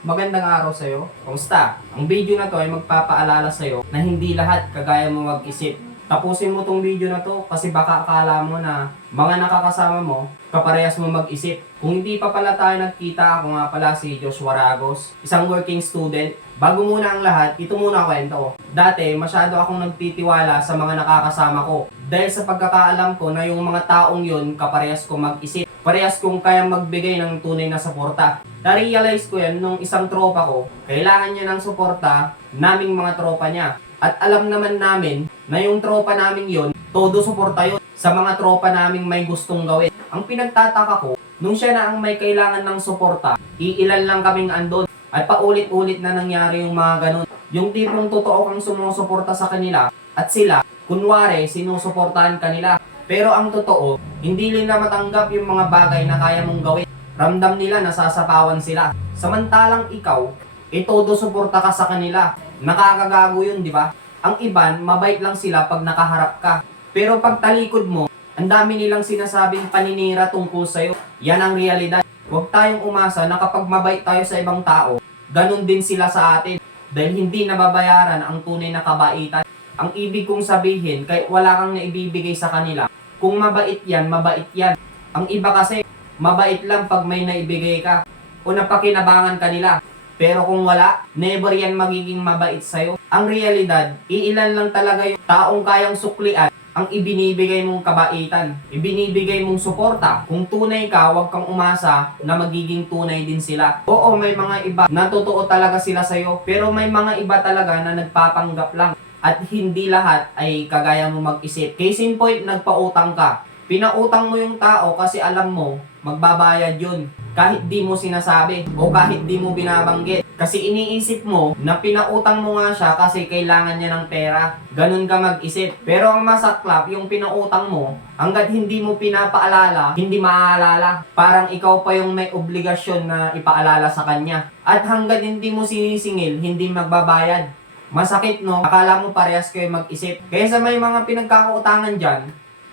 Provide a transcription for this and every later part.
Magandang araw sa'yo. Kumusta? Ang video na to ay magpapaalala sa'yo na hindi lahat kagaya mo mag-isip. Tapusin mo tong video na to kasi baka akala mo na mga nakakasama mo, kaparehas mo mag-isip. Kung hindi pa pala tayo nagkita, ako nga pala si Joshua Ragos, isang working student. Bago muna ang lahat, ito muna kwento ko. Dati, masyado akong nagtitiwala sa mga nakakasama ko. Dahil sa pagkakaalam ko na yung mga taong yun, kaparehas ko mag-isip. Parehas kong kayang magbigay ng tunay na suporta. Na-realize ko yan nung isang tropa ko, kailangan niya ng suporta naming mga tropa niya. At alam naman namin na yung tropa namin yon, todo suporta yun sa mga tropa naming may gustong gawin. Ang pinagtataka ko, nung siya na ang may kailangan ng suporta, iilan lang kaming andon. At paulit-ulit na nangyari yung mga ganun. Yung tipong totoo kang sumusuporta sa kanila at sila, kunwari, sinusuportahan kanila. Pero ang totoo, hindi nila matanggap yung mga bagay na kaya mong gawin. Ramdam nila nasasapawan sila. Samantalang ikaw, todo suporta ka sa kanila. Nakakagago yun, di ba? Ang iban, mabait lang sila pag nakaharap ka. Pero pag talikod mo, ang dami nilang sinasabing paninira tungkol sa'yo. Yan ang realidad. Huwag tayong umasa na kapag mabait tayo sa ibang tao, ganun din sila sa atin. Dahil hindi nababayaran ang tunay na kabaitan. Ang ibig kong sabihin, kahit wala kang naibibigay sa kanila, kung mabait yan, mabait yan. Ang iba kasi, mabait lang pag may naibigay ka o napakinabangan ka nila. Pero kung wala, never yan magiging mabait sa'yo. Ang realidad, iilan lang talaga yung taong kayang suklian ang ibinibigay mong kabaitan, ibinibigay mong suporta. Kung tunay ka, huwag kang umasa na magiging tunay din sila. Oo, may mga iba na totoo talaga sila sa'yo, pero may mga iba talaga na nagpapanggap lang. At hindi lahat ay kagaya mo mag-isip. Case in point, nagpautang ka. Pinautang mo yung tao kasi alam mo, magbabayad yun. Kahit di mo sinasabi o kahit di mo binabanggit. Kasi iniisip mo na pinautang mo nga siya kasi kailangan niya ng pera. Ganun ka mag-isip. Pero ang masaklap, yung pinautang mo, hanggat hindi mo pinapaalala, hindi maaalala. Parang ikaw pa yung may obligasyon na ipaalala sa kanya. At hanggat hindi mo sinisingil, hindi magbabayad. Masakit, no? Akala mo parehas kayo mag-isip. Kaya sa may mga pinagkakautangan dyan,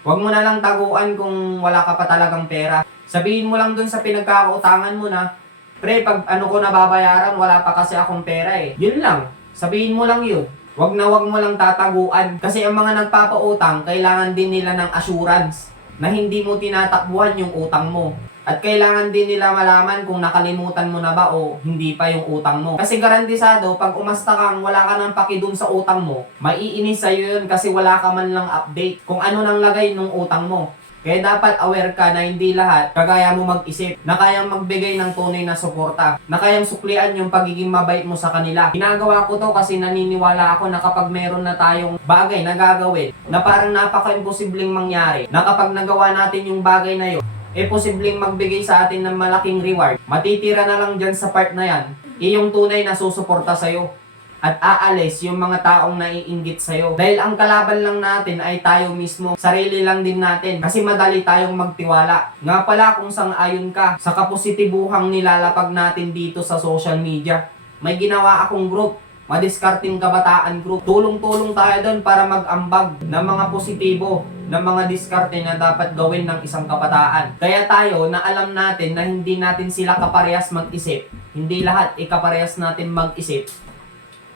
huwag mo na lang taguan kung wala ka pa talagang pera. Sabihin mo lang dun sa pinagkakautangan mo na, pre, pag ano ko nababayaran, wala pa kasi akong pera eh. Yun lang. Sabihin mo lang yun. Huwag mo lang tataguan. Kasi ang mga nagpapautang, kailangan din nila ng assurance na hindi mo tinatakbuhan yung utang mo. At kailangan din nila malaman kung nakalimutan mo na ba o hindi pa yung utang mo. Kasi garantisado, pag umasta kang wala ka nang paki dun sa utang mo, maiinis sa'yo yun kasi wala ka man lang update kung ano nang lagay nung utang mo. Kaya dapat aware ka na hindi lahat kagaya mo mag-isip, na kayang magbigay ng tunay na suporta, na kayang suklian yung pagiging mabait mo sa kanila. Ginagawa ko to kasi naniniwala ako na kapag meron na tayong bagay na gagawin, na parang napaka-imposibleng mangyari, na kapag nagawa natin yung bagay na yun, posibleng magbigay sa atin ng malaking reward. Matitira na lang dyan sa part na yan, yung tunay na susuporta sa'yo. At aalis yung mga taong naiinggit sa'yo. Dahil ang kalaban lang natin ay tayo mismo. Sarili lang din natin. Kasi madali tayong magtiwala. Nga pala kung sang-ayon ka sa kapositibuhang nilalapag natin dito sa social media. May ginawa akong group, Madiskarteng Kabataan Group. Tulong-tulong tayo doon para mag-ambag ng mga positibo, ng mga diskarte na dapat gawin ng isang kabataan. Kaya tayo na alam natin na hindi natin sila kaparehas mag-isip, hindi lahat ikaparehas natin mag-isip,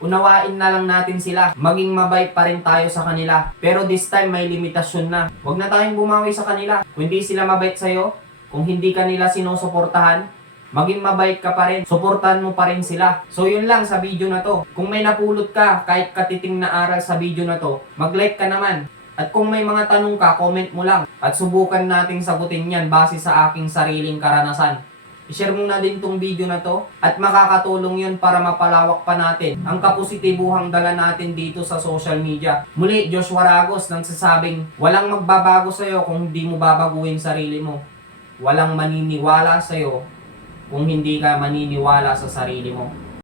unawain na lang natin sila. Maging mabait pa rin tayo sa kanila. Pero this time may limitasyon na. Huwag na tayong bumawi sa kanila. Kung hindi sila mabait sa'yo, kung hindi ka nila sinusuportahan, maging mabait ka pa rin. Suportahan mo pa rin sila. So yun lang sa video na to. Kung may napulot ka, kahit katiting na aral sa video na to, mag-like ka naman. At kung may mga tanong ka, comment mo lang. At subukan nating sagutin yan base sa aking sariling karanasan. I-share mo na din tong video na to at makakatulong yun para mapalawak pa natin ang kapositibuhang dala natin dito sa social media. Muli, Joshua Ragos nagsasabing walang magbabago sa'yo kung hindi mo babaguhin sarili mo. Walang maniniwala sa'yo kung hindi ka maniniwala sa sarili mo.